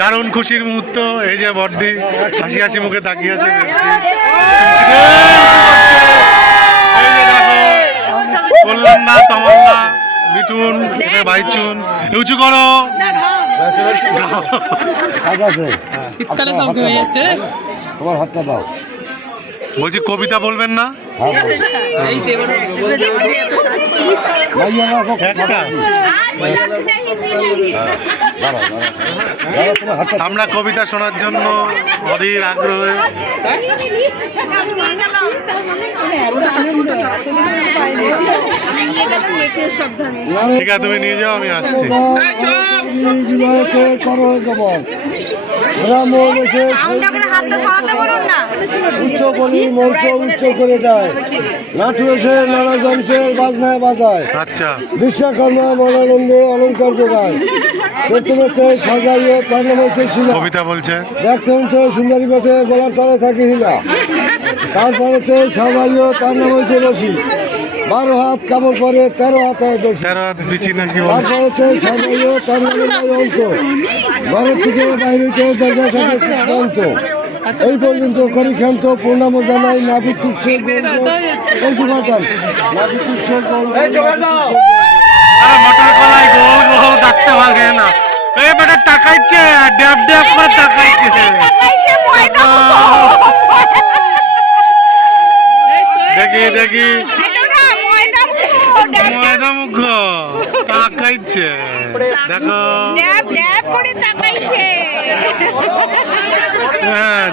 দারুণ খুশির মুহূর্ত এই যে বর্দি হাসি হাসি মুখে তাকিয়ে আছে যে দেখো কল্যাণদা তমাল্লা বাইচুন উঁচু করো। শীতকালে সব ঘুমিয়ে যাচ্ছে তোমার হাতটা দাও। বলছি কবিতা বলবেন না? হ্যাঁ আমরা কবিতা শোনার জন্য অধীর আগ্রহে ঠিক আছে তুমি নিয়ে যাও আমি আসছি উচ্চ করি উচ্চ করে দেয়। নাটু এসে নানা যন্ত্রের বাজনায় বাজায়। আচ্ছা। বিশ্বকর্মা মনানন্দে অলঙ্কার যোগায়। প্রথমে সাজাইও তার নাম হচ্ছে শিলা? কবিতা বলছে। দেখতে তো সুন্দরী বটে গলার তলে থাকে হিলা তারপরেতে সাজাইও তার নাম হচ্ছে রশি বারো হাত কাপড় পরে তেরো হাত তেরো বিচি নাকি অন্ত। ঘরের থেকে থাকে এই পর্যন্ত করি ক্ষান্ত প্রণাম জানাই নাবিক ড্যাব ড্যাব করে টাকাইছে দেখি দেখি। ময়দা মুখ। তাকাইছে দেখো। ড্যাব করে তাকাইছে। হ্যাঁ।